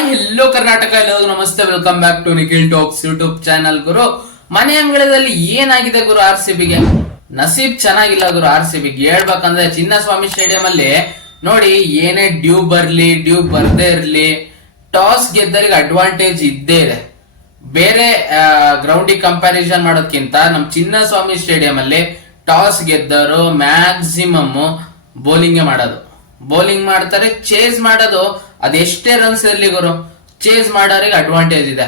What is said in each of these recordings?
Hi hello Karnataka, ಎಲ್ಲರಿಗೂ ನಮಸ್ತೆ. Welcome back to Nikhil talks YouTube channel. ಗುರು, ಮನೆ ಅಂಗಳದಲ್ಲಿ ಏನಾಗಿದೆ ಗುರು? ಆರ್ ಸಿ ಬಿಗೆ ನಸೀಬ್ ಚೆನ್ನಾಗಿಲ್ಲ ಗುರು. ಆರ್ ಸಿ ಬಿಗೆ ಹೇಳ್ಬೇಕಂದ್ರೆ ಚಿನ್ನಸ್ವಾಮಿ ಸ್ಟೇಡಿಯಂ ಅಲ್ಲಿ ನೋಡಿ, ಏನೇ ಡ್ಯೂ ಬರ್ದೇ ಇರ್ಲಿ, ಟಾಸ್ ಗೆದ್ದರಿಗೆ ಅಡ್ವಾಂಟೇಜ್ ಇದ್ದೇ ಇದೆ. ಬೇರೆ ಗ್ರೌಂಡಿಗೆ ಕಂಪ್ಯಾರಿಸನ್ ಮಾಡೋದ್ಕಿಂತ ನಮ್ ಚಿನ್ನಸ್ವಾಮಿ ಸ್ಟೇಡಿಯಂ ಅಲ್ಲಿ ಟಾಸ್ ಗೆದ್ದರು ಮ್ಯಾಕ್ಸಿಮಮ್ ಬೌಲಿಂಗ್ ಮಾಡ್ತಾರೆ, ಚೇಸ್ ಮಾಡೋದು. ಅದೆಷ್ಟೇ ರನ್ಸ್ ಇರ್ಲಿ ಗುರು, ಚೇಸ್ ಮಾಡೋರಿಗೆ ಅಡ್ವಾಂಟೇಜ್ ಇದೆ.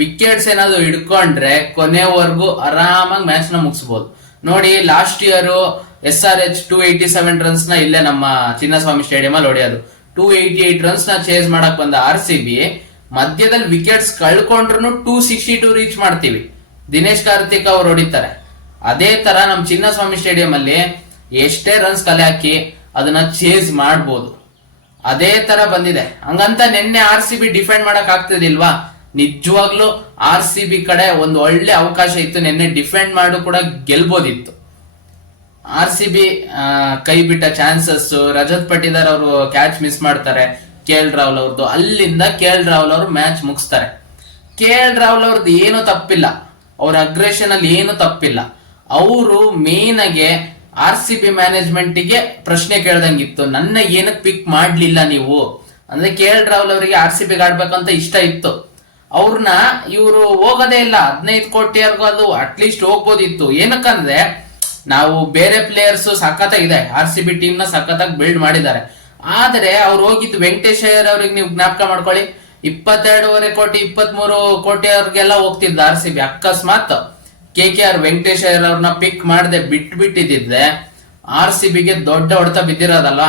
ವಿಕೆಟ್ಸ್ ಏನಾದ್ರು ಹಿಡ್ಕೊಂಡ್ರೆ ಕೊನೆವರೆಗೂ ಆರಾಮಾಗಿ ಮ್ಯಾಚ್ ನ ಮುಗಿಸಬಹುದು. ನೋಡಿ, ಲಾಸ್ಟ್ ಇಯರ್ SRH 287 ರನ್ಸ್ ನ ಇಲ್ಲೇ ನಮ್ಮ ಚಿನ್ನಸ್ವಾಮಿ ಸ್ಟೇಡಿಯಂ ಅಲ್ಲಿ ಹೊಡೆಯೋದು. 288 ರನ್ಸ್ ನ ಚೇಸ್ ಮಾಡಕ್ ಬಂದ RCB ಮಧ್ಯದಲ್ಲಿ ವಿಕೆಟ್ಸ್ ಕಳ್ಕೊಂಡ್ರು 262 ರೀಚ್ ಮಾಡ್ತೀವಿ. ದಿನೇಶ್ ಕಾರ್ತಿಕ್ ಅವ್ರು ಹೊಡಿತಾರೆ. ಅದೇ ತರ ನಮ್ ಚಿನ್ನಸ್ವಾಮಿ ಸ್ಟೇಡಿಯಂ ಅಲ್ಲಿ ಎಷ್ಟೇ ರನ್ಸ್ ಕಲೆ ಹಾಕಿ ಅದನ್ನ ಚೇಸ್ ಮಾಡ್ಬೋದು. ಅದೇ ತರ ಬಂದಿದೆ. ಹಂಗಂತ ನಿನ್ನೆ RCB ಡಿಫೆಂಡ್ ಮಾಡಕ್ ಆಗ್ತಿದಿಲ್ವಾ? ನಿಜವಾಗ್ಲೂ RCB ಕಡೆ ಒಂದು ಒಳ್ಳೆ ಅವಕಾಶ ಇತ್ತು. ನಿನ್ನೆ ಡಿಫೆಂಡ್ ಮಾಡು ಕೂಡ ಗೆಲ್ಬೋದಿತ್ತು. RCB ಕೈ ಬಿಟ್ಟ ಚಾನ್ಸಸ್. ರಜತ್ ಪಟಿದಾರ್ ಅವರು ಕ್ಯಾಚ್ ಮಿಸ್ ಮಾಡ್ತಾರೆ KL ರಾಹುಲ್ ಅವ್ರದ್ದು. ಅಲ್ಲಿಂದ KL ರಾಹುಲ್ ಅವರು ಮ್ಯಾಚ್ ಮುಗಿಸ್ತಾರೆ. KL ರಾಹುಲ್ ಅವ್ರದ್ದು ಏನು ತಪ್ಪಿಲ್ಲ, ಅವ್ರ ಅಗ್ರೆಷನ್ ಅಲ್ಲಿ ಏನು ತಪ್ಪಿಲ್ಲ. ಅವರು ಮೇನ್ ಆಗಿ RCB ಮ್ಯಾನೇಜ್ಮೆಂಟ್ ಗೆ ಪ್ರಶ್ನೆ ಕೇಳ್ದಂಗಿತ್ತು, ನನ್ನ ಏನಕ್ಕೆ ಪಿಕ್ ಮಾಡ್ಲಿಲ್ಲ ನೀವು ಅಂದ್ರೆ. KL ರಾಹುಲ್ ಅವರಿಗೆ RCB ಆಡ್ಬೇಕಂತ ಇಷ್ಟ ಇತ್ತು. ಅವ್ರನ್ನ ಇವರು ಹೋಗೋದೇ ಇಲ್ಲ. 15 ಕೋಟಿವರೆಗೂ ಅದು ಅಟ್ಲೀಸ್ಟ್ ಹೋಗ್ಬೋದಿತ್ತು. ಏನಕ್ಕಂದ್ರೆ ನಾವು ಬೇರೆ ಪ್ಲೇಯರ್ಸ್ ಸಖತ್ತಾಗಿದೆ, RCB ಟೀಮ್ ನ ಸಖತ್ತಾಗಿ ಬಿಲ್ಡ್ ಮಾಡಿದ್ದಾರೆ. ಆದ್ರೆ ಅವ್ರು ಹೋಗಿದ್ದು ವೆಂಕಟೇಶ್ ಅಯ್ಯರ್ ಅವ್ರಿಗೆ ನೀವು ಜ್ಞಾಪಕ ಮಾಡ್ಕೊಳ್ಳಿ, 22.5 ಕೋಟಿ 23 ಕೋಟಿ ಅವ್ರಿಗೆಲ್ಲ ಹೋಗ್ತಿದ್ದ RCB. ಅಕಸ್ಮಾತ್ KKR ವೆಂಕಟೇಶ್ ಅಯ್ಯರ್ ಅವ್ರನ್ನ ಪಿಕ್ ಮಾಡದೆ ಬಿಟ್ಟಿದ್ದಿದ್ರೆ RCBಗೆ ದೊಡ್ಡ ಹೊಡೆತ ಬಿದ್ದಿರೋದಲ್ವಾ.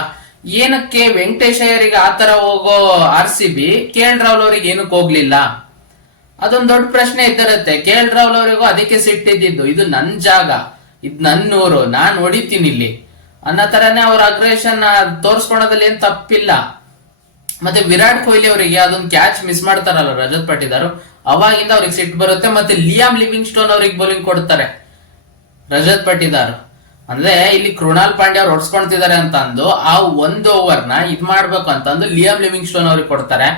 ಏನಕ್ಕೆ ವೆಂಕಟೇಶ್ ಅಯ್ಯರಿಗೆ ಆತರ ಹೋಗೋ RCB KL ರಾಹುಲ್ ಅವ್ರಿಗೆ ಏನಕ್ಕೆ ಹೋಗ್ಲಿಲ್ಲ? ಅದೊಂದು ದೊಡ್ಡ ಪ್ರಶ್ನೆ ಇದ್ದಿರುತ್ತೆ. KL ರಾಹುಲ್ ಅವರಿಗೂ ಅದಕ್ಕೆ ಸಿಟ್ಟಿದ್ದು, ಇದು ನನ್ ಜಾಗ, ಇದು ನನ್ನೂರು, ನಾನ್ ಹೊಡಿತೀನಿ ಇಲ್ಲಿ ಅನ್ನೋ ತರನೇ ಅವ್ರ ಅಗ್ರೆಷನ್ ತೋರ್ಸ್ಕೊಳೋದ್ರಲ್ಲಿ ಏನ್ ತಪ್ಪಿಲ್ಲ. ಮತ್ತೆ ವಿರಾಟ್ ಕೊಹ್ಲಿ ಅವರಿಗೆ ಅದೊಂದು ಕ್ಯಾಚ್ ಮಿಸ್ ಮಾಡ್ತಾರಲ್ಲ ರಜತ್ ಪಟಿದಾರ್, ಅವಾಗಿಂದ ಅವ್ರಿಗೆ ಸಿಟ್ಟು ಬರುತ್ತೆ. ಮತ್ತೆ ಲಿಯಾಮ್ ಲಿವಿಂಗ್ ಸ್ಟೋನ್ ಅವ್ರಿಗೆ ಬೌಲಿಂಗ್ ಕೊಡ್ತಾರೆ ರಜತ್ ಪಟಿದಾರ್. ಅಂದ್ರೆ ಇಲ್ಲಿ ಕೃಣಾಲ್ ಪಾಂಡ್ಯ ಅವ್ರು ಹೊಡ್ಸ್ಕೊಂತಿದ್ದಾರೆ ಅಂತ ಅಂದು ಆ ಒಂದು ಓವರ್ ನ ಇದ್ ಮಾಡ್ಬೇಕು ಅಂತ ಅಂದು ಲಿಯಾಮ್ ಲಿವಿಂಗ್ ಸ್ಟೋನ್ ಅವ್ರಿಗೆ ಕೊಡ್ತಾರೆ.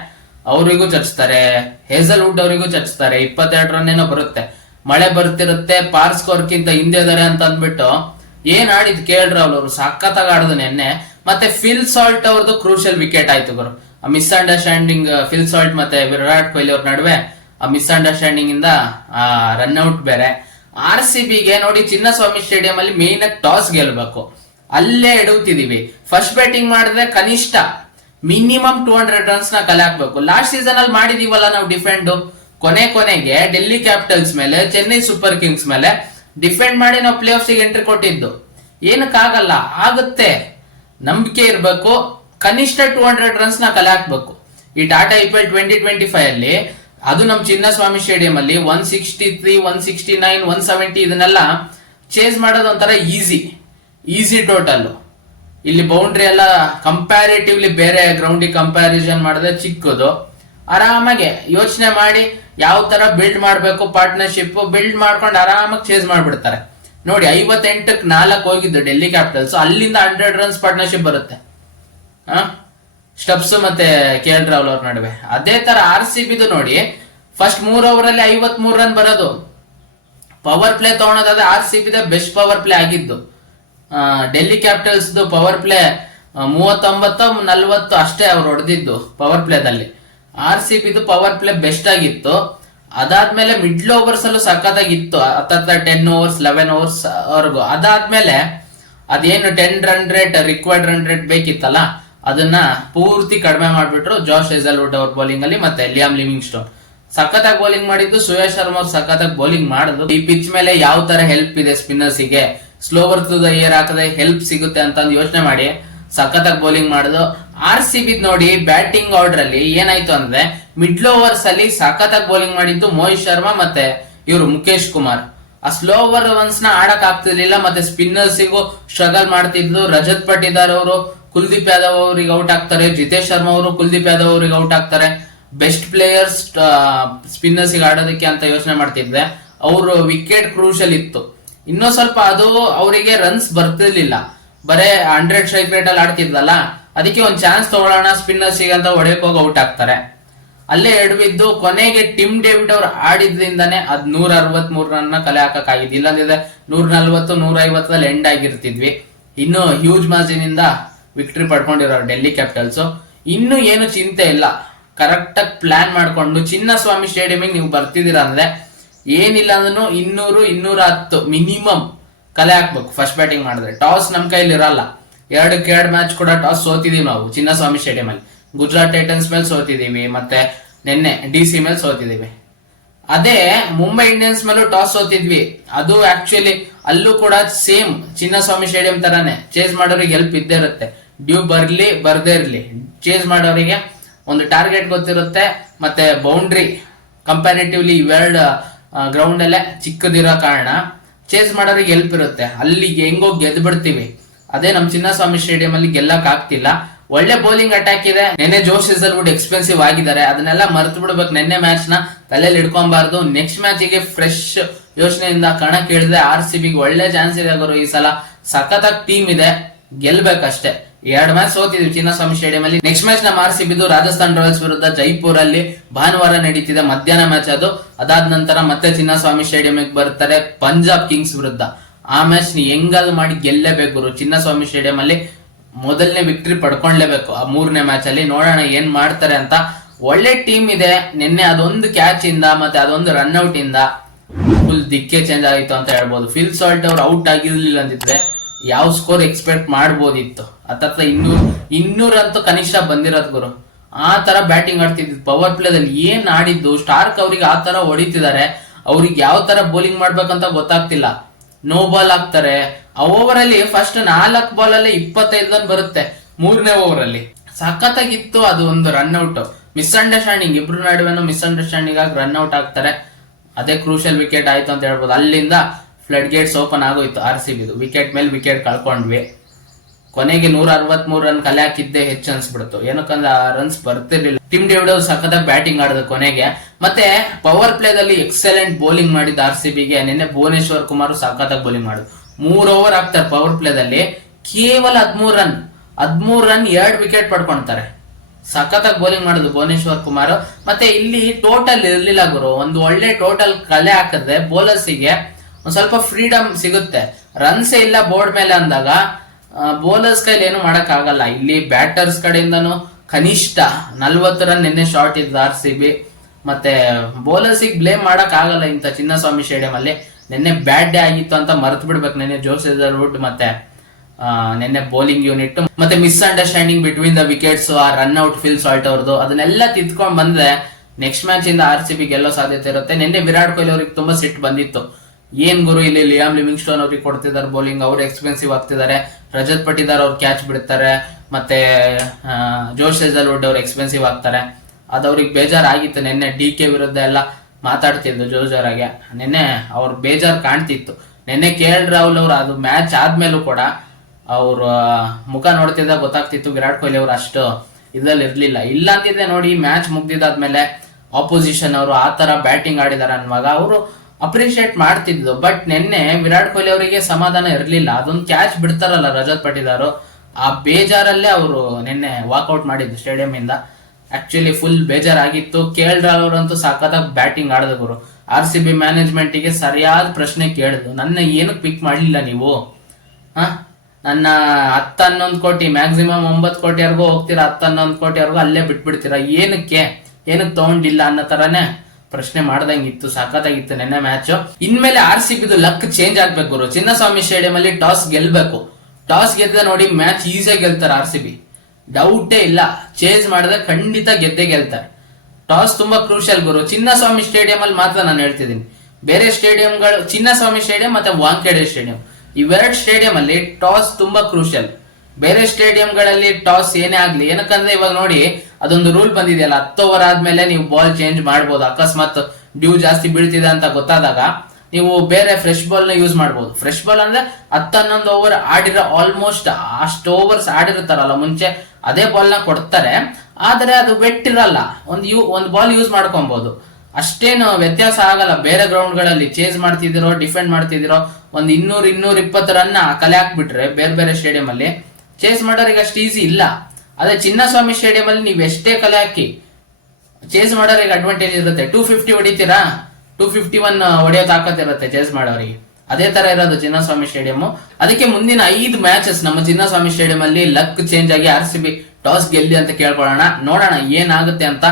ಅವರಿಗೂ ಚಚ್ತಾರೆ, ಹೇಸಲ್ ವುಡ್ ಅವರಿಗೂ ಚಚ್ತಾರೆ. 22 ರನ್ ಏನೋ ಬರುತ್ತೆ, ಮಳೆ ಬರ್ತಿರುತ್ತೆ, ಪಾರ್ ಸ್ಕೋರ್ ಕಿಂತ ಹಿಂದೆ ಇದಾರೆ ಅಂತ ಅಂದ್ಬಿಟ್ಟು ಏನ್ ಆಡಿದ್ KL ರಾಹುಲ್ ಅವರು, ಸಖತ್ತಾಗಿ ಆಡುದು ನಿನ್ನೆ. ಮತ್ತೆ ಫಿಲ್ ಸಾಲ್ಟ್ ಅವ್ರದ್ದು ಕ್ರೂಷಿಯಲ್ ವಿಕೆಟ್ ಆಯ್ತು ಗುರು. ಆ ಮಿಸ್ ಅಂಡರ್ಸ್ಟ್ಯಾಂಡಿಂಗ್ ಫಿಲ್ ಸಾಲ್ಟ್ ಮತ್ತೆ ವಿರಾಟ್ ಕೊಹ್ಲಿ ಅವ್ರ ನಡುವೆ ಆ ಮಿಸ್ ಅಂಡರ್ಸ್ಟ್ಯಾಂಡಿಂಗ್ ಇಂದ ರನ್ಔಟ್ ಬೇರೆ. RCBಗೆ ನೋಡಿ, ಚಿನ್ನಸ್ವಾಮಿ ಸ್ಟೇಡಿಯಂ ಅಲ್ಲಿ ಮೇನ್ ಆಗಿ ಟಾಸ್ ಗೆಲ್ಬೇಕು, ಅಲ್ಲೇ ಎಡುತ್ತಿದೀವಿ. ಫಸ್ಟ್ ಬ್ಯಾಟಿಂಗ್ ಮಾಡಿದ್ರೆ ಕನಿಷ್ಠ ಮಿನಿಮಮ್ 200 ರನ್ಸ್ ನ ಕಲೆ ಹಾಕ್ಬೇಕು. ಲಾಸ್ಟ್ ಸೀಸನ್ ಅಲ್ಲಿ ಮಾಡಿದೀವಲ್ಲ ನಾವು ಡಿಫೆಂಡ್. ಕೊನೆಗೆ ಡೆಲ್ಲಿ ಕ್ಯಾಪಿಟಲ್ಸ್ ಮೇಲೆ, ಚೆನ್ನೈ ಸೂಪರ್ ಕಿಂಗ್ಸ್ ಮೇಲೆ ಡಿಫೆಂಡ್ ಮಾಡಿ ನಾವು ಪ್ಲೇ ಆಫ್ ಗೆ ಎಂಟ್ರಿ ಕೊಟ್ಟಿದ್ದು. ಏನಕ್ಕಾಗಲ್ಲ, ಆಗುತ್ತೆ, ನಂಬಿಕೆ ಇರ್ಬೇಕು. ಕನಿಷ್ಠ 200 ರನ್ಸ್ ನ ಕಲೆ ಹಾಕ್ಬೇಕು. ಈ ಟಾಟಾ IPL 2025 ಅಲ್ಲಿ ಅದು ನಮ್ ಚಿನ್ನಸ್ವಾಮಿ ಸ್ಟೇಡಿಯಂ ಅಲ್ಲಿ 163, 169, 170 ಇದನ್ನೆಲ್ಲ ಚೇಸ್ ಮಾಡೋದು ಒಂಥರ ಈಸಿ ಟೋಟಲ್. ಇಲ್ಲಿ ಬೌಂಡ್ರಿ ಎಲ್ಲ ಕಂಪ್ಯಾರಿಟಿವ್ಲಿ ಬೇರೆ ಗ್ರೌಂಡಿಗೆ ಕಂಪ್ಯಾರಿಸನ್ ಮಾಡಿದ್ರೆ ಚಿಕ್ಕದು. ಆರಾಮಾಗಿ ಯೋಚನೆ ಮಾಡಿ ಯಾವ ತರ ಬಿಲ್ಡ್ ಮಾಡ್ಬೇಕು, ಪಾರ್ಟ್ನರ್ಶಿಪ್ ಬಿಲ್ಡ್ ಮಾಡ್ಕೊಂಡು ಆರಾಮಾಗಿ ಚೇಸ್ ಮಾಡ್ಬಿಡ್ತಾರೆ. ನೋಡಿ, 58ಕ್ಕೆ 4 ಹೋಗಿದ್ದು ಡೆಲ್ಲಿ ಕ್ಯಾಪಿಟಲ್ಸ್, ಅಲ್ಲಿಂದ 100 ರನ್ಸ್ ಪಾರ್ಟ್ನರ್ಶಿಪ್ ಬರುತ್ತೆ ಸ್ಟಬ್ಸ್ ಮತ್ತೆ KL ರಾಹುಲ್ ಅವ್ರ ನಡುವೆ. ಅದೇ ತರ RCBದು ನೋಡಿ, ಫಸ್ಟ್ 3 ಓವರ್ ಅಲ್ಲಿ 53 ರನ್ ಬರೋದು. ಪವರ್ ಪ್ಲೇ ತಗೊಳೋದಾದ್ರೆ RCBದ ಬೆಸ್ಟ್ ಪವರ್ ಪ್ಲೇ ಆಗಿದ್ದು. ಡೆಲ್ಲಿ ಕ್ಯಾಪಿಟಲ್ಸ್ ಪವರ್ ಪ್ಲೇ 39-40 ಅಷ್ಟೇ ಅವ್ರು ಹೊಡೆದಿದ್ದು ಪವರ್ ಪ್ಲೇದಲ್ಲಿ. RCBದು ಪವರ್ ಪ್ಲೇ ಬೆಸ್ಟ್ ಆಗಿತ್ತು. ಅದಾದ್ಮೇಲೆ ಮಿಡ್ಲ್ ಓವರ್ಸ್ ಅಲ್ಲೂ ಸಖತ್ತಾಗಿತ್ತು, 10 ಓವರ್ಸ್ 11 ಓವರ್ಸ್ ವರ್ಗು. ಅದಾದ್ಮೇಲೆ ಅದೇನು 10 run rate required run rate ಬೇಕಿತ್ತಲ್ಲ, ಅದನ್ನ ಪೂರ್ತಿ ಕಡಿಮೆ ಮಾಡ್ಬಿಟ್ರು ಜಾಶ್ ಹೇಸಲ್ವುಡ್ ಅವ್ರ ಬೌಲಿಂಗ್ ಅಲ್ಲಿ. ಮತ್ತೆ ಲಿಯಾಮ್ ಲಿವಿಂಗ್ ಸ್ಟೋನ್ ಸಖತ್ತಾಗಿ ಬೌಲಿಂಗ್ ಮಾಡಿದ್ದು. ಸುಯೇಶ್ ಶರ್ಮಾ ಅವ್ರು ಸಖತ್ತಾಗಿ ಬೌಲಿಂಗ್ ಮಾಡಿದ್ರು. ಈ ಪಿಚ್ ಮೇಲೆ ಯಾವ ತರ ಹೆಲ್ಪ್ ಇದೆ ಸ್ಪಿನ್ನರ್ಸ್ ಗೆ, ಸ್ಲೋವರ್ ಟು ದ ಏರ್ ಹಾಕದೆ ಹೆಲ್ಪ್ ಸಿಗುತ್ತೆ ಅಂತ ಯೋಚನೆ ಮಾಡಿ ಸಖತ್ತಾಗಿ ಬೌಲಿಂಗ್ ಮಾಡಿದ್ರು. RCB ನೋಡಿ, ಬ್ಯಾಟಿಂಗ್ ಆರ್ಡರ್ ಅಲ್ಲಿ ಏನಾಯ್ತು ಅಂದ್ರೆ ಮಿಡ್ಲ್ ಓವರ್ಸ್ ಅಲ್ಲಿ ಸಖತ್ತಾಗಿ ಬೌಲಿಂಗ್ ಮಾಡಿದ್ದು ಮೋಹಿತ್ ಶರ್ಮಾ ಮತ್ತೆ ಇವರು ಮುಖೇಶ್ ಕುಮಾರ್. ಆ ಸ್ಲೋ ಓವರ್ ಒನ್ಸ್ ನ ಆಡಕ್ ಆಗ್ತಿರ್ಲಿಲ್ಲ. ಮತ್ತೆ ಸ್ಪಿನ್ನರ್ಸಿಗೂ ಸ್ಟ್ರಗಲ್ ಮಾಡ್ತಿದ್ರು. ರಜತ್ ಪಟಿದಾರ್ ಅವರು ಕುಲ್ದೀಪ್ ಯಾದವ್ ಅವರಿಗೆ ಔಟ್ ಆಗ್ತಾರೆ, ಜಿತೇಶ್ ಶರ್ಮಾ ಅವರು ಕುಲ್ದೀಪ್ ಯಾದವ್ ಅವರಿಗೆ ಔಟ್ ಆಗ್ತಾರೆ. ಬೆಸ್ಟ್ ಪ್ಲೇಯರ್ಸ್ ಸ್ಪಿನ್ನರ್ಸ್ ಆಡೋದಕ್ಕೆ ಅಂತ ಯೋಚನೆ ಮಾಡ್ತಿದ್ದೆ. ಅವರು ವಿಕೆಟ್ ಕ್ರೂಷಲ್ ಇತ್ತು. ಇನ್ನೂ ಸ್ವಲ್ಪ ಅದು ಅವರಿಗೆ ರನ್ಸ್ ಬರ್ತಿರ್ಲಿಲ್ಲ, ಬರೇ 100 ಸ್ಟ್ರೈಕ್ ರೇಟ್ ಅಲ್ಲಿ ಆಡ್ತಿದ್ರಲ್ಲ. ಅದಕ್ಕೆ ಒಂದ್ ಚಾನ್ಸ್ ತಗೊಳ್ಳೋಣ ಸ್ಪಿನ್ನರ್ಸ್ ಅಂತ ಹೊಡೆಯಕ್ ಹೋಗಿ ಔಟ್ ಆಗ್ತಾರೆ. ಅಲ್ಲೇ ಎಡವಿದ್ದು ಕೊನೆಗೆ ಟಿಮ್ ಡೇವಿಡ್ ಅವ್ರು ಆಡಿದ್ರಿಂದಾನೆ ಅದ್ 163 ರನ್ನ ಕಲೆ ಹಾಕಕ್ಕಾಗಿದ್ದು. ಇಲ್ಲಾಂದ್ರೆ 140 150 ಎಂಡ್ ಆಗಿರ್ತಿದ್ವಿ. ಇನ್ನು ಹ್ಯೂಜ್ ಮಾರ್ಜಿನ್ ಇಂದ ವಿಕ್ಟ್ರಿ ಪಡ್ಕೊಂಡಿರೋರು ಡೆಲ್ಲಿ ಕ್ಯಾಪಿಟಲ್ಸ್. ಇನ್ನು ಏನು ಚಿಂತೆ ಇಲ್ಲ, ಕರೆಕ್ಟ್ ಆಗಿ ಪ್ಲಾನ್ ಮಾಡ್ಕೊಂಡು ಚಿನ್ನಸ್ವಾಮಿ ಸ್ಟೇಡಿಯಂಗೆ ನೀವು ಬರ್ತಿದ್ದೀರಾ ಅಂದ್ರೆ ಏನಿಲ್ಲ ಅಂದ್ರೂ 200 210 ಮಿನಿಮಮ್ ಕಲೆ ಹಾಕ್ಬೇಕು. ಫಸ್ಟ್ ಬ್ಯಾಟಿಂಗ್ ಮಾಡಿದ್ರೆ ಟಾಸ್ ನಮ್ ಕೈಲಿ ಇರಲ್ಲ. 2 ಮ್ಯಾಚ್ ಕೂಡ ಟಾಸ್ ಸೋತಿದೀವಿ ನಾವು ಚಿನ್ನಸ್ವಾಮಿ ಸ್ಟೇಡಿಯಂ ಅಲ್ಲಿ. ಗುಜರಾತ್ ಟೈಟನ್ಸ್ ಮೇಲೆ ಸೋತಿದೀವಿ, ಮತ್ತೆ ನಿನ್ನೆ DC ಮೇಲೆ ಸೋತಿದೀವಿ. ಅದೇ ಮುಂಬೈ ಇಂಡಿಯನ್ಸ್ ಮೇಲೂ ಟಾಸ್ ಸೋತಿದ್ವಿ. ಅದು ಆಕ್ಚುಲಿ ಅಲ್ಲೂ ಕೂಡ ಸೇಮ್ ಚಿನ್ನಸ್ವಾಮಿ ಸ್ಟೇಡಿಯಂ ತರಾನೇ ಚೇಸ್ ಮಾಡೋರಿಗೆ ಹೆಲ್ಪ್ ಇದ್ದೇ ಇರುತ್ತೆ. ಡ್ಯೂ ಬರ್ಲಿ ಬರ್ದೇ ಇರ್ಲಿ, ಚೇಸ್ ಮಾಡೋರಿಗೆ ಒಂದು ಟಾರ್ಗೆಟ್ ಗೊತ್ತಿರುತ್ತೆ, ಮತ್ತೆ ಬೌಂಡ್ರಿ ಕಂಪ್ಯಾರಿಟಿವ್ಲಿ ಇವೆರಡು ಗ್ರೌಂಡ್ ಅಲ್ಲೇ ಚಿಕ್ಕದಿರೋ ಕಾರಣ ಚೇಸ್ ಮಾಡೋರಿಗೆ ಹೆಲ್ಪ್ ಇರುತ್ತೆ. ಅಲ್ಲಿ ಹೆಂಗೋ ಗೆದ್ದು ಬಿಡ್ತೀವಿ. ಅದೇ ನಮ್ ಚಿನ್ನಸ್ವಾಮಿ ಸ್ಟೇಡಿಯಂ ಅಲ್ಲಿ ಗೆಲ್ಲಕ್ ಆಗ್ತಿಲ್ಲ. ಒಳ್ಳೆ ಬೌಲಿಂಗ್ ಅಟ್ಯಾಕ್ ಇದೆ. ನೆನ್ನೆ ಜೋಶ್ ಹೇಜಲ್ವುಡ್ ಎಕ್ಸ್ಪೆನ್ಸಿವ್ ಆಗಿದ್ದಾರೆ, ಅದನ್ನೆಲ್ಲ ಮರೆತು ಬಿಡ್ಬೇಕು. ನೆನ್ನೆ ಮ್ಯಾಚ್ ನ ತಲೆಯಲ್ಲಿ ಇಡ್ಕೊಬಾರ್ದು. ನೆಕ್ಸ್ಟ್ ಮ್ಯಾಚ್ ಗೆ ಫ್ರೆಶ್ ಯೋಚನೆಯಿಂದ ಕಣಕ್ಕೆ ಇಳಿದ್ರೆ RCB ಒಳ್ಳೆ ಚಾನ್ಸ್ ಇದೆ ಗುರು. ಈ ಸಲ ಸಖತ್ತಾಗಿ ಟೀಮ್ ಇದೆ, ಗೆಲ್ಬೇಕಷ್ಟೇ. 2 ಮ್ಯಾಚ್ ಸೋತಿದ್ವಿ ಚಿನ್ನಸ್ವಾಮಿ ಸ್ಟೇಡಿಯಂ ಅಲ್ಲಿ. ನೆಕ್ಸ್ಟ್ ಮ್ಯಾಚ್ ನಮ್ಮ RCB ರಾಜಸ್ಥಾನ್ ರಾಯಲ್ಸ್ ವಿರುದ್ಧ ಜೈಪುರ್ ಅಲ್ಲಿ ಭಾನುವಾರ ನಡೀತಿದೆ, ಮಧ್ಯಾಹ್ನ ಮ್ಯಾಚ್ ಅದು. ಅದಾದ ನಂತರ ಮತ್ತೆ ಚಿನ್ನಸ್ವಾಮಿ ಸ್ಟೇಡಿಯಂ ಬರ್ತಾರೆ ಪಂಜಾಬ್ ಕಿಂಗ್ಸ್ ವಿರುದ್ಧ. ಆ ಮ್ಯಾಚ್ ಹೆಂಗಾದ್ರು ಮಾಡಿ ಗೆಲ್ಲೇಬೇಕು ಗುರು. ಚಿನ್ನಸ್ವಾಮಿ ಸ್ಟೇಡಿಯಂ ಅಲ್ಲಿ ಮೊದಲನೇ ವಿಕ್ಟ್ರಿ ಪಡ್ಕೊಂಡ್ಲೇಬೇಕು ಆ 3ನೇ ಮ್ಯಾಚ್ ಅಲ್ಲಿ. ನೋಡೋಣ ಏನ್ ಮಾಡ್ತಾರೆ ಅಂತ. ಒಳ್ಳೆ ಟೀಮ್ ಇದೆ. ನಿನ್ನೆ ಅದೊಂದು ಕ್ಯಾಚ್ ಇಂದ ಮತ್ತೆ ಅದೊಂದು ರನ್ಔಟ್ ಇಂದ ಫುಲ್ ದಿಕ್ಕೆ ಚೇಂಜ್ ಆಗಿತ್ತು ಅಂತ ಹೇಳ್ಬೋದು. ಫಿಲ್ ಸಾಲ್ಟ್ ಅವ್ರು ಔಟ್ ಆಗಿರ್ಲಿಲ್ಲ ಅಂತಿದ್ರೆ ಯಾವ ಸ್ಕೋರ್ ಎಕ್ಸ್ಪೆಕ್ಟ್ ಮಾಡ್ಬೋದಿತ್ತು. ಹತ್ತತ್ರ 200 ಅಂತೂ ಕನಿಷ್ಠ ಬಂದಿರೋದು ಗುರು. ಆ ತರ ಬ್ಯಾಟಿಂಗ್ ಆಡ್ತಿದ್ದು ಪವರ್ ಪ್ಲೇದಲ್ಲಿ ಏನ್ ಆಡಿದ್ದು. ಸ್ಟಾರ್ಕ್ ಅವ್ರಿಗೆ ಆ ತರ ಹೊಡಿತಿದ್ದಾರೆ, ಅವ್ರಿಗೆ ಯಾವ ತರ ಬೌಲಿಂಗ್ ಮಾಡ್ಬೇಕಂತ ಗೊತ್ತಾಗ್ತಿಲ್ಲ. ನೋ ಬಾಲ್ ಆಗ್ತಾರೆ. ಆ ಓವರ್ ಅಲ್ಲಿ ಫಸ್ಟ್ 4 ಬಾಲ್ ಅಲ್ಲಿ 25 ರನ್ ಬರುತ್ತೆ 3ನೇ ಓವರ್ ಅಲ್ಲಿ. ಸಖತ್ತಾಗಿತ್ತು ಅದು. ಒಂದು ರನ್ಔಟ್ ಮಿಸ್ಅಂಡರ್ಸ್ಟ್ಯಾಂಡಿಂಗ್, ಇಬ್ರು ನಡುವೆನೂ ಮಿಸ್ಅಂಡರ್ಸ್ಟ್ಯಾಂಡಿಂಗ್ ಆಗಿ ರನ್ಔಟ್ ಆಗ್ತಾರೆ. ಅದೇ ಕ್ರೂಷಿಯಲ್ ವಿಕೆಟ್ ಆಯ್ತು ಅಂತ ಹೇಳ್ಬೋದು. ಅಲ್ಲಿಂದ ಫ್ಲಡ್ ಗೇಟ್ಸ್ ಓಪನ್ ಆಗೋಯ್ತು RCB. ವಿಕೆಟ್ ಮೇಲೆ ವಿಕೆಟ್ ಕಳ್ಕೊಂಡ್ವಿ. ಕೊನೆಗೆ 163 ರನ್ ಕಲೆ ಹಾಕಿದ್ದೆ ಹೆಚ್ಚು ಅನ್ಸ್ಬಿಡ್ತು. ಏನಕ್ಕಂದ್ರೆ ಆ ರನ್ಸ್ ಬರ್ತಿರ್ಲಿಲ್ಲ. ಟಿಮ್ ಡೇವಿಡ್ ಅವ್ರು ಸಖತ್ತಾಗಿ ಬ್ಯಾಟಿಂಗ್ ಆಡಿದ್ರು ಕೊನೆಗೆ. ಮತ್ತೆ ಪವರ್ ಪ್ಲೇದಲ್ಲಿ ಎಕ್ಸಲೆಂಟ್ ಬೌಲಿಂಗ್ ಮಾಡಿದ RCBಗೆ ನಿನ್ನೆ ಭುವನೇಶ್ವರ್ ಕುಮಾರ್ ಸಖತ್ತಾಗಿ ಬೌಲಿಂಗ್ ಮಾಡಿದ್ರು. 3 ಓವರ್ ಆಗ್ತಾರೆ ಪವರ್ ಪ್ಲೇದಲ್ಲಿ, ಕೇವಲ 13 ರನ್ 2 ವಿಕೆಟ್ ಪಡ್ಕೊಳ್ತಾರೆ. ಸಖತ್ತಾಗಿ ಬೌಲಿಂಗ್ ಮಾಡುದು ಭುವನೇಶ್ವರ್ ಕುಮಾರ್. ಮತ್ತೆ ಇಲ್ಲಿ ಟೋಟಲ್ ಇರ್ಲಿಲ್ಲ ಗುರು. ಒಂದು ಒಳ್ಳೆ ಟೋಟಲ್ ಕಲೆ ಹಾಕಿದ್ರೆ ಬೌಲರ್ಸಿಗೆ ಒಂದ್ ಸ್ವಲ್ಪ ಫ್ರೀಡಮ್ ಸಿಗುತ್ತೆ. ರನ್ಸೇ ಇಲ್ಲ ಬೋರ್ಡ್ ಮೇಲೆ ಅಂದಾಗ ಬೌಲರ್ಸ್ ಕೈಲಿ ಏನು ಮಾಡಕ್ ಆಗಲ್ಲ. ಇಲ್ಲಿ ಬ್ಯಾಟರ್ಸ್ ಕಡೆಯಿಂದನು ಕನಿಷ್ಠ 40 ರನ್ ನಿನ್ನೆ ಶಾರ್ಟ್ ಇದ್ದ RCB. ಮತ್ತೆ ಬೌಲರ್ಸಿಗೆ ಬ್ಲೇಮ್ ಮಾಡಕ್ ಆಗಲ್ಲ ಇಂಥ ಚಿನ್ನಸ್ವಾಮಿ ಸ್ಟೇಡಿಯಂ ಅಲ್ಲಿ. ನಿನ್ನೆ ಬ್ಯಾಡ್ ಡೇ ಆಗಿತ್ತು ಅಂತ ಮರ್ತು ಬಿಡ್ಬೇಕು. ನಿನ್ನೆ ಜೋಶ್ ಹೇಜಲ್ವುಡ್ ಮತ್ತೆ ನಿನ್ನೆ ಬೌಲಿಂಗ್ ಯೂನಿಟ್ ಮತ್ತೆ ಮಿಸ್ಅಂಡರ್ಸ್ಟ್ಯಾಂಡಿಂಗ್ ಬಿಟ್ವೀನ್ ದ ವಿಕೆಟ್ಸ್, ಆ ರನ್ ಔಟ್ ಫಿಲ್ ಸಾಲ್ಟ್ ಅವ್ರದ್ದು, ಅದನ್ನೆಲ್ಲ ತಿದ್ಕೊಂಡ್ ಬಂದ್ರೆ ನೆಕ್ಸ್ಟ್ ಮ್ಯಾಚ್ ಇಂದ RCB ಗೆಲ್ಲೋ ಸಾಧ್ಯತೆ ಇರುತ್ತೆ. ನಿನ್ನೆ ವಿರಾಟ್ ಕೊಹ್ಲಿ ಅವ್ರಿಗೆ ತುಂಬಾ ಸಿಟ್ಟು ಬಂದಿತ್ತು. ಏನ್ ಗುರು ಇಲ್ಲಿ ಲಿಯಾಮ್ ಲಿವಿಂಗ್ಸ್ಟೋನ್ ಅವ್ರಿಗೆ ಕೊಡ್ತಿದ್ದಾರೆ ಬೌಲಿಂಗ್, ಅವ್ರು ಎಕ್ಸ್ಪೆನ್ಸಿವ್ ಆಗ್ತಿದ್ದಾರೆ. ರಜತ್ ಪಟಿದಾರ್ ಅವ್ರು ಕ್ಯಾಚ್ ಬಿಡ್ತಾರೆ, ಮತ್ತೆ ಜೋಶ್ ಹೇಜಲ್ವುಡ್ ಅವ್ರು ಎಕ್ಸ್ಪೆನ್ಸಿವ್ ಆಗ್ತಾರೆ. ಅದವ್ರಿಗೆ ಬೇಜಾರಾಗಿತ್ತು. ನಿನ್ನೆ DK ವಿರುದ್ಧ ಎಲ್ಲ ಮಾತಾಡ್ತಿದ್ರು ಜೋರಾಗೆ. ನಿನ್ನೆ ಅವ್ರ ಬೇಜಾರ್ ಕಾಣ್ತಿತ್ತು. ನಿನ್ನೆ KL ರಾಹುಲ್ ಅವ್ರು ಅದು ಮ್ಯಾಚ್ ಆದ್ಮೇಲೂ ಕೂಡ ಅವ್ರ ಮುಖ ನೋಡ್ತಿದ್ದ ಗೊತ್ತಾಗ್ತಿತ್ತು ವಿರಾಟ್ ಕೊಹ್ಲಿ ಅವ್ರು ಅಷ್ಟು ಇದ್ರಲ್ಲಿ ಇರ್ಲಿಲ್ಲ. ಇಲ್ಲ ಅಂತಿದ್ದೆ ನೋಡಿ, ಮ್ಯಾಚ್ ಮುಗ್ದಿದ್ದಾದ್ಮೇಲೆ ಆಪೋಸಿಷನ್ ಅವರು ಆ ತರ ಬ್ಯಾಟಿಂಗ್ ಆಡಿದಾರೆ ಅನ್ನುವಾಗ ಅವರು ಅಪ್ರಿಶಿಯೇಟ್ ಮಾಡ್ತಿದ್ದು. ಬಟ್ ನಿನ್ನೆ ವಿರಾಟ್ ಕೊಹ್ಲಿ ಅವರಿಗೆ ಸಮಾಧಾನ ಇರ್ಲಿಲ್ಲ. ಅದೊಂದು ಕ್ಯಾಚ್ ಬಿಡ್ತಾರಲ್ಲ ರಜತ್ ಪಟಿದಾರ್, ಆ ಬೇಜಾರಲ್ಲೇ ಅವರು ನಿನ್ನೆ ವಾಕ್ಔಟ್ ಮಾಡಿದ್ದು ಸ್ಟೇಡಿಯಂ ಇಂದ. ಆಕ್ಚುಲಿ ಫುಲ್ ಬೇಜಾರಾಗಿತ್ತು. KL ರಾಹುಲ್ ಅಂತೂ ಸಖತ್ತಾಗಿ ಬ್ಯಾಟಿಂಗ್ ಆಡಿದ್ರು. RCB ಮ್ಯಾನೇಜ್ಮೆಂಟ್ ಗೆ ಸರಿಯಾದ ಪ್ರಶ್ನೆ ಕೇಳಿದ್ರು, ನನ್ನ ಏನಕ್ಕೆ ಪಿಕ್ ಮಾಡ್ಲಿಲ್ಲ ನೀವು? ನನ್ನ 10-11 ಕೋಟಿ ಮ್ಯಾಕ್ಸಿಮಮ್ 9 ಕೋಟಿವರೆಗೂ ಹೋಗ್ತೀರಾ, 10-11 ಕೋಟಿವರೆಗೂ ಅಲ್ಲೇ ಬಿಟ್ಬಿಡ್ತೀರಾ, ಏನಕ್ಕೆ ತಗೊಂಡಿಲ್ಲ ಅನ್ನೋ ತರಾನೇ ಪ್ರಶ್ನೆ ಮಾಡ್ದಂಗಿತ್ತು. ಸಖತ್ತಾಗಿತ್ತು ನಿನ್ನೆ ಮ್ಯಾಚ್. ಇನ್ಮೇಲೆ RCB ಲಕ್ ಚೇಂಜ್ ಆಗ್ಬೇಕು ಗುರು. ಚಿನ್ನಸ್ವಾಮಿ ಸ್ಟೇಡಿಯಂ ಅಲ್ಲಿ ಟಾಸ್ ಗೆಲ್ಬೇಕು. ಟಾಸ್ ಗೆದ್ದ ನೋಡಿ ಮ್ಯಾಚ್ ಈಸಿಯಾಗಿ ಗೆಲ್ತಾರೆ RCB, ಡೌಟೇ ಇಲ್ಲ. ಚೇಂಜ್ ಮಾಡಿದ್ರೆ ಖಂಡಿತ ಗೆದ್ದೇ ಗೆಲ್ತಾರೆ. ಟಾಸ್ ತುಂಬಾ ಕ್ರೂಷಿಯಲ್ ಗುರು. ಚಿನ್ನಸ್ವಾಮಿ ಸ್ಟೇಡಿಯಂ ಅಲ್ಲಿ ಮಾತ್ರ ನಾನು ಹೇಳ್ತಿದ್ದೀನಿ. ಬೇರೆ ಸ್ಟೇಡಿಯಂಗಳು, ಚಿನ್ನಸ್ವಾಮಿ ಸ್ಟೇಡಿಯಂ ಮತ್ತೆ ವಾಂಖೇಡೆ ಸ್ಟೇಡಿಯಂ, ಇವೆರಡು ಸ್ಟೇಡಿಯಂ ಅಲ್ಲಿ ಟಾಸ್ ತುಂಬಾ ಕ್ರೂಷಿಯಲ್. ಬೇರೆ ಸ್ಟೇಡಿಯಂಗಳಲ್ಲಿ ಟಾಸ್ ಏನೇ ಆಗ್ಲಿ, ಏನಕ್ಕಂದ್ರೆ ಇವಾಗ ನೋಡಿ ಅದೊಂದು ರೂಲ್ ಬಂದಿದೆಯಲ್ಲ, 10 ಓವರ್ ಆದ್ಮೇಲೆ ನೀವು ಬಾಲ್ ಚೇಂಜ್ ಮಾಡಬಹುದು. ಅಕಸ್ಮಾತ್ ಡ್ಯೂ ಜಾಸ್ತಿ ಬೀಳ್ತಿದೆ ಅಂತ ಗೊತ್ತಾದಾಗ ನೀವು ಬೇರೆ ಫ್ರೆಶ್ ಬಾಲ್ ನ ಯೂಸ್ ಮಾಡಬಹುದು. ಫ್ರೆಶ್ ಬಾಲ್ ಅಂದ್ರೆ 10-11 ಓವರ್ ಆಡಿರೋ ಆಲ್ಮೋಸ್ಟ್ ಅಷ್ಟು ಓವರ್ಸ್ ಆಡಿರ್ತಾರಲ್ಲ ಮುಂಚೆ, ಅದೇ ಬಾಲ್ ನ ಕೊಡ್ತಾರೆ. ಆದ್ರೆ ಅದು ವೆಟ್ ಇರಲ್ಲ, ಒಂದು ಬಾಲ್ ಯೂಸ್ ಮಾಡ್ಕೊಬಹುದು. ಅಷ್ಟೇನು ವ್ಯತ್ಯಾಸ ಆಗಲ್ಲ. ಬೇರೆ ಗ್ರೌಂಡ್ ಗಳಲ್ಲಿ ಚೇಸ್ ಮಾಡ್ತಿದಿರೋ ಡಿಫೆಂಡ್ ಮಾಡ್ತಿದಿರೋ ಒಂದು 200-220 ರನ್ ಕಲೆ ಹಾಕ್ಬಿಟ್ರೆ ಬೇರೆ ಬೇರೆ ಸ್ಟೇಡಿಯಂ ಅಲ್ಲಿ ಚೇಸ್ ಮಾಡೋರಿಗೆ ಅಷ್ಟು ಈಸಿ ಇಲ್ಲ. ಅದೇ ಚಿನ್ನಸ್ವಾಮಿ ಸ್ಟೇಡಿಯಂ ಅಲ್ಲಿ ನೀವು ಎಷ್ಟೇ ಕಲೆ ಹಾಕಿ ಚೇಸ್ ಮಾಡೋರಿಗೆ ಅಡ್ವಾಂಟೇಜ್ ಇರುತ್ತೆ. 250 ಹೊಡಿತೀರಾ, 251 ಹೊಡೆಯೋ ತಾಕತ್ತಿರುತ್ತೆ ಚೇಸ್ ಮಾಡೋರಿಗೆ. ಅದೇ ತರ ಇರೋದು ಚಿನ್ನಸ್ವಾಮಿ ಸ್ಟೇಡಿಯಂ. ಅದಕ್ಕೆ ಮುಂದಿನ 5 ಮ್ಯಾಚಸ್ ನಮ್ಮ ಚಿನ್ನಸ್ವಾಮಿ ಸ್ಟೇಡಿಯಂ ಅಲ್ಲಿ ಲಕ್ ಚೇಂಜ್ ಆಗಿ RCB ಟಾಸ್ ಗೆಲ್ಲಿ ಅಂತ ಕೇಳ್ಕೊಳ್ಳೋಣ, ನೋಡೋಣ ಏನಾಗುತ್ತೆ ಅಂತ.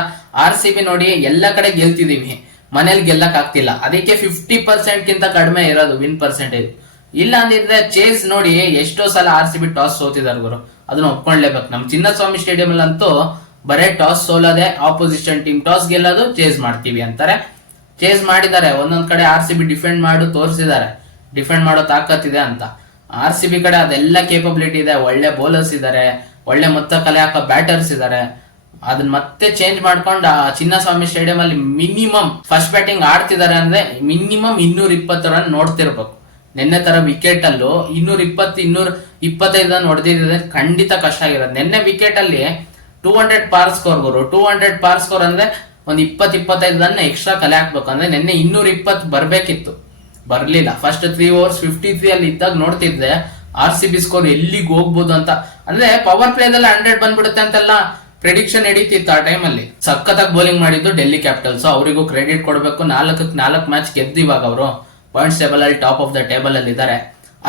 RCB ನೋಡಿ ಎಲ್ಲ ಕಡೆ ಗೆಲ್ತಿದೀವಿ, ಮನೇಲಿ ಗೆಲ್ಲಕ್ ಆಗ್ತಿಲ್ಲ. ಅದಕ್ಕೆ 50% ಗಿಂತ ಕಡಿಮೆ ಇರೋದು ವಿನ್ ಪರ್ಸೆಂಟೇಜ್. ಇಲ್ಲ ಅಂದಿದ್ರೆ ಚೇಸ್ ನೋಡಿ ಎಷ್ಟೋ ಸಲ RCB ಟಾಸ್ ಸೋತಿದಾರೆ ಗುರು, ಅದನ್ನ ಒಪ್ಕೊಂಡ್ಲೇಬೇಕು. ನಮ್ ಚಿನ್ನಸ್ವಾಮಿ ಸ್ಟೇಡಿಯಂ ಅಲ್ಲಂತೂ ಬರೇ ಟಾಸ್ ಸೋಲೋದೆ, ಆಪೋಸಿಷನ್ ಟೀಮ್ ಟಾಸ್ ಗೆಲ್ಲೋದು, ಚೇಸ್ ಮಾಡ್ತೀವಿ ಅಂತಾರೆ. ಚೇಸ್ ಮಾಡಿದ್ದಾರೆ, ಒಂದೊಂದ್ ಕಡೆ RCB ಡಿಫೆಂಡ್ ಮಾಡು ತೋರಿಸಿದ್ದಾರೆ, ಡಿಫೆಂಡ್ ಮಾಡೋ ತಾಕತ್ತಿದೆ ಅಂತ. RCB ಕಡೆ ಅದೆಲ್ಲ ಕೇಪಬಿಲಿಟಿ ಇದೆ, ಒಳ್ಳೆ ಬೌಲರ್ಸ್ ಇದಾರೆ, ಒಳ್ಳೆ ಮೊತ್ತ ಕಲೆ ಹಾಕೋ ಬ್ಯಾಟರ್ಸ್ ಇದಾರೆ. ಅದನ್ನ ಮತ್ತೆ ಚೇಂಜ್ ಮಾಡ್ಕೊಂಡು ಚಿನ್ನಸ್ವಾಮಿ ಸ್ಟೇಡಿಯಂ ಅಲ್ಲಿ ಮಿನಿಮಮ್ ಫಸ್ಟ್ ಬ್ಯಾಟಿಂಗ್ ಆಡ್ತಿದ್ದಾರೆ ಅಂದ್ರೆ ಮಿನಿಮಮ್ 220 ರನ್ ನೋಡ್ತಿರ್ಬೇಕು. ನಿನ್ನೆ ತರ ವಿಕೆಟ್ ಅಲ್ಲೂ 220, 225 ರನ್ ಹೊಡೆದಿದ್ರೆ ಖಂಡಿತ ಕಷ್ಟ ಆಗಿರೋದು. ನಿನ್ನೆ ವಿಕೆಟ್ ಅಲ್ಲಿ 200 ಪಾರ್ ಸ್ಕೋರ್ ಗುರು, 200 ಪಾರ್ ಸ್ಕೋರ್ ಅಂದ್ರೆ ಒಂದ್ 20-25 ರನ್ ಎಕ್ಸ್ಟ್ರಾ ಕಲೆ ಹಾಕ್ಬೇಕು. ಅಂದ್ರೆ ನಿನ್ನೆ 220 ಬರ್ಬೇಕಿತ್ತು, ಬರ್ಲಿಲ್ಲ. ಫಸ್ಟ್ 3 overs 53 ಅಲ್ಲಿ ಇದ್ದಾಗ ನೋಡ್ತಿದ್ದೆ RCB ಸ್ಕೋರ್ ಎಲ್ಲಿಗೆ ಹೋಗ್ಬೋದು ಅಂತ. ಅಂದ್ರೆ ಪವರ್ ಪ್ಲೇದಲ್ಲಿ 100 ಬಂದ್ಬಿಡುತ್ತೆ ಅಂತೆಲ್ಲ ಪ್ರೆಡಿಕ್ಷನ್ ನಡೀತಿತ್ತು ಆ ಟೈಮ್ ಅಲ್ಲಿ. ಸಖತ್ತಾಗಿ ಬೌಲಿಂಗ್ ಮಾಡಿದ್ದು ಡೆಲ್ಲಿ ಕ್ಯಾಪಿಟಲ್ಸ್, ಅವರಿಗೂ ಕ್ರೆಡಿಟ್ ಕೊಡಬೇಕು. 4 ಮ್ಯಾಚ್ ಗೆದ್ದು ಇವಾಗ ಅವರು ಪಾಯಿಂಟ್ಸ್ ಟೇಬಲ್ ಅಲ್ಲಿ ಟಾಪ್ ಆಫ್ ದ ಟೇಬಲ್ ಅಲ್ಲಿ ಇದ್ದಾರೆ.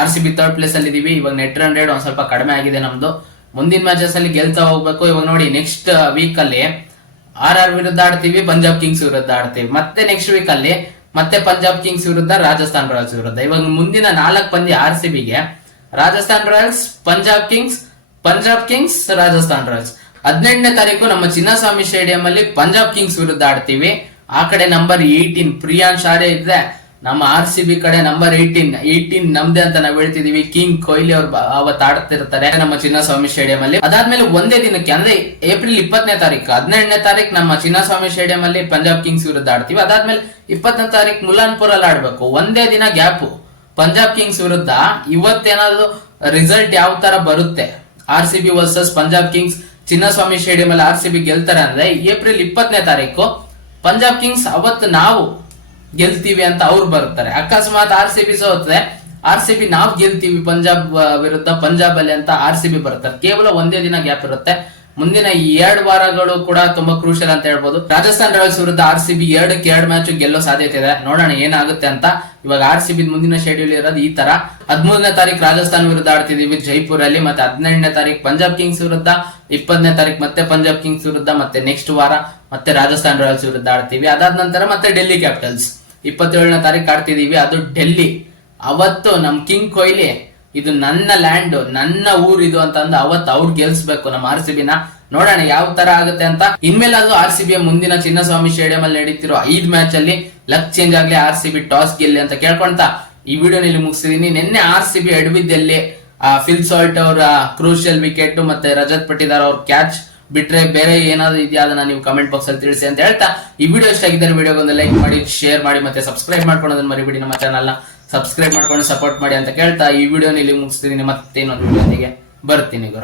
RCB 3rd ಪ್ಲೇಸ್ ಅಲ್ಲಿ ಇದೀವಿ. ಇವಾಗ ನೆಟ್ ರನ್ ರೇಟ್ ಒಂದ್ ಸ್ವಲ್ಪ ಕಡಿಮೆ ಆಗಿದೆ ನಮ್ದು. ಮುಂದಿನ ಮ್ಯಾಚಸ್ ಅಲ್ಲಿ ಗೆಲ್ತಾ ಹೋಗ್ಬೇಕು. ಇವಾಗ ನೋಡಿ ನೆಕ್ಸ್ಟ್ ವೀಕ್ ಅಲ್ಲಿ RR ವಿರುದ್ಧ ಆಡ್ತೀವಿ, ಪಂಜಾಬ್ ಕಿಂಗ್ಸ್ ವಿರುದ್ಧ ಆಡ್ತೀವಿ. ಮತ್ತೆ ನೆಕ್ಸ್ಟ್ ವೀಕ್ ಅಲ್ಲಿ ಮತ್ತೆ ಪಂಜಾಬ್ ಕಿಂಗ್ಸ್ ವಿರುದ್ಧ, ರಾಜಸ್ಥಾನ್ ರಾಯಲ್ಸ್ ವಿರುದ್ಧ. ಇವಾಗ ಮುಂದಿನ 4 ಪಂದ್ಯ RCBಗೆ Rajasthan royals, Punjab kings, Rajasthan royals. 18ನೇ ತಾರೀಕು ನಮ್ಮ ಚಿನ್ನಸ್ವಾಮಿ ಸ್ಟೇಡಿಯಂ ಅಲ್ಲಿ ಪಂಜಾಬ್ ಕಿಂಗ್ಸ್ ವಿರುದ್ಧ ಆಡ್ತೀವಿ. ಆ ಕಡೆ ನಂಬರ್ 18 ಪ್ರಿಯಾಂಶ್ ಆರ್ಯ ಇದ್ರೆ, ನಮ್ಮ RCB ಕಡೆ ನಂಬರ್ 18 ನಮ್ದೇ ಅಂತ ನಾವ್ ಹೇಳ್ತಿದೀವಿ. ಕಿಂಗ್ ಕೊಹ್ಲಿ ಅವ್ರು ಅವತ್ತು ಆಡ್ತಿರ್ತಾರೆ ನಮ್ಮ ಚಿನ್ನಸ್ವಾಮಿ ಸ್ಟೇಡಿಯಂ ಅಲ್ಲಿ. ಅದಾದ್ಮೇಲೆ ಒಂದೇ ದಿನಕ್ಕೆ ಅಂದ್ರೆ ಏಪ್ರಿಲ್ 20ನೇ ತಾರೀಕು, 18ನೇ ತಾರೀಕು ನಮ್ಮ ಚಿನ್ನಸ್ವಾಮಿ ಸ್ಟೇಡಿಯಂ ಅಲ್ಲಿ ಪಂಜಾಬ್ ಕಿಂಗ್ಸ್ ವಿರುದ್ಧ ಆಡ್ತೀವಿ. ಅದಾದ್ಮೇಲೆ 20ನೇ ತಾರೀಕು ಮುಲಾನ್ಪುರ್ ಅಲ್ಲಿ ಆಡ್ಬೇಕು. ಒಂದೇ ದಿನ ಗ್ಯಾಪ್ ಪಂಜಾಬ್ ಕಿಂಗ್ಸ್ ವಿರುದ್ಧ. ಇವತ್ತೇನಾದ್ರು ರಿಸಲ್ಟ್ ಯಾವ ತರ ಬರುತ್ತೆ, RCB versus Punjab Kings Chinnaswamy stadium ಅಲ್ಲಿ RCB ಗೆಲ್ತಾರೆ ಅಂದ್ರೆ ಏಪ್ರಿಲ್ 20ನೇ ತಾರೀಕು ಪಂಜಾಬ್ ಕಿಂಗ್ಸ್ ಅವತ್ತು ನಾವು ಗೆಲ್ತೀವಿ ಅಂತ ಅವ್ರು ಬರ್ತಾರೆ. ಅಕಸ್ಮಾತ್ RCB ಸೋತ್ರೆ RCB ನಾವು ಗೆಲ್ತೀವಿ ಪಂಜಾಬ್ ವಿರುದ್ಧ ಪಂಜಾಬ್ ಅಲ್ಲಿ ಅಂತ RCB ಬರ್ತಾರೆ. ಕೇವಲ ಒಂದೇ ದಿನ ಗ್ಯಾಪ್ ಇರುತ್ತೆ. ಮುಂದಿನ 2 ವಾರಗಳು ಕೂಡ ತುಂಬಾ ಕ್ರೂಷಿಯಲ್ ಅಂತ ಹೇಳ್ಬೋದು. ರಾಜಸ್ಥಾನ್ ರಾಯಲ್ಸ್ ವಿರುದ್ಧ RCB 2 ಮ್ಯಾಚ್ ಗೆಲ್ಲೋ ಸಾಧ್ಯತೆ ಇದೆ, ನೋಡೋಣ ಏನಾಗುತ್ತೆ ಅಂತ. ಇವಾಗ RCB ಮುಂದಿನ ಶೆಡ್ಯೂಲ್ ಇರೋದು ಈ ತರ. 13ನೇ ತಾರೀಕು ರಾಜಸ್ಥಾನ್ ವಿರುದ್ಧ ಆಡ್ತಿದೀವಿ ಜೈಪುರ್ ಅಲ್ಲಿ, ಮತ್ತೆ 18ನೇ ತಾರೀಕು ಪಂಜಾಬ್ ಕಿಂಗ್ಸ್ ವಿರುದ್ಧ, 20ನೇ ತಾರೀಕು ಮತ್ತೆ ಪಂಜಾಬ್ ಕಿಂಗ್ಸ್ ವಿರುದ್ಧ, ಮತ್ತೆ ನೆಕ್ಸ್ಟ್ ವಾರ ಮತ್ತೆ ರಾಜಸ್ಥಾನ್ ರಾಯಲ್ಸ್ ವಿರುದ್ಧ ಆಡ್ತೀವಿ. ಅದಾದ ನಂತರ ಮತ್ತೆ ಡೆಲ್ಲಿ ಕ್ಯಾಪಿಟಲ್ಸ್ 27ನೇ ತಾರೀಕು ಆಡ್ತಿದೀವಿ, ಅದು ಡೆಲ್ಲಿ. ಅವತ್ತು ನಮ್ ಕಿಂಗ್ ಕೊಹ್ಲಿ ಇದು ನನ್ನ ಲ್ಯಾಂಡ್, ನನ್ನ ಊರು ಇದು ಅಂತಂದು ಅವತ್ತು ಅವ್ರು ಗೆಲ್ಸ್ಬೇಕು ನಮ್ಮ RCBನ. ನೋಡೋಣ ಯಾವ ತರ ಆಗುತ್ತೆ ಅಂತ. ಇನ್ಮೇಲೆ ಅದು RCB ಮುಂದಿನ ಚಿನ್ನಸ್ವಾಮಿ ಸ್ಟೇಡಿಯಂ ಅಲ್ಲಿ ನಡೀತಿರೋ 5 ಮ್ಯಾಚ್ ಅಲ್ಲಿ ಲಕ್ ಚೇಂಜ್ ಆಗ್ಲಿ, RCB ಟಾಸ್ ಗೆಲ್ಲಿ ಅಂತ ಕೇಳ್ಕೊಂತ ಈ ವಿಡಿಯೋನ ಇಲ್ಲಿ ಮುಗಿಸಿದೀನಿ. ನಿನ್ನೆ RCB ಎಡವಿದ್ದಲ್ಲಿ ಫಿಲ್ ಸಾಲ್ಟ್ ಅವರ ಕ್ರೂಷಿಯಲ್ ವಿಕೆಟ್ ಮತ್ತೆ ರಜತ್ ಪಟಿದಾರ್ ಅವ್ರ ಕ್ಯಾಚ್ ಬಿಟ್ರೆ ಬೇರೆ ಏನಾದ್ರು ಇದೆಯಾ ಅದನ್ನ ನೀವು ಕಮೆಂಟ್ ಬಾಕ್ಸ್ ಅಲ್ಲಿ ತಿಳಿಸಿ ಅಂತ ಹೇಳ್ತಾ, ಈ ವಿಡಿಯೋ ಇಷ್ಟ ಆಗಿದ್ದರೆ ವಿಡಿಯೋಗೊಂದು ಲೈಕ್ ಮಾಡಿ, ಶೇರ್ ಮಾಡಿ, ಮತ್ತೆ ಸಬ್ಸ್ಕ್ರೈಬ್ ಮಾಡ್ಕೊಳ್ಳೋದನ್ನ ಮರಿಬೇಡಿ. ನಮ್ಮ ಚಾನಲ್ ನ ಸಬ್ಸ್ಕ್ರೈಬ್ ಮಾಡ್ಕೊಂಡು ಸಪೋರ್ಟ್ ಮಾಡಿ ಅಂತ ಕೇಳ್ತಾ ಈ ವಿಡಿಯೋನ ಇಲ್ಲಿ ಮುಗಿಸ್ತಿದೀನಿ. ಮತ್ತೆ ಇನ್ನೊಂದು ವಿಡಿಯೋನಿಗೆ ಬರ್ತೀನಿ ಗುರು.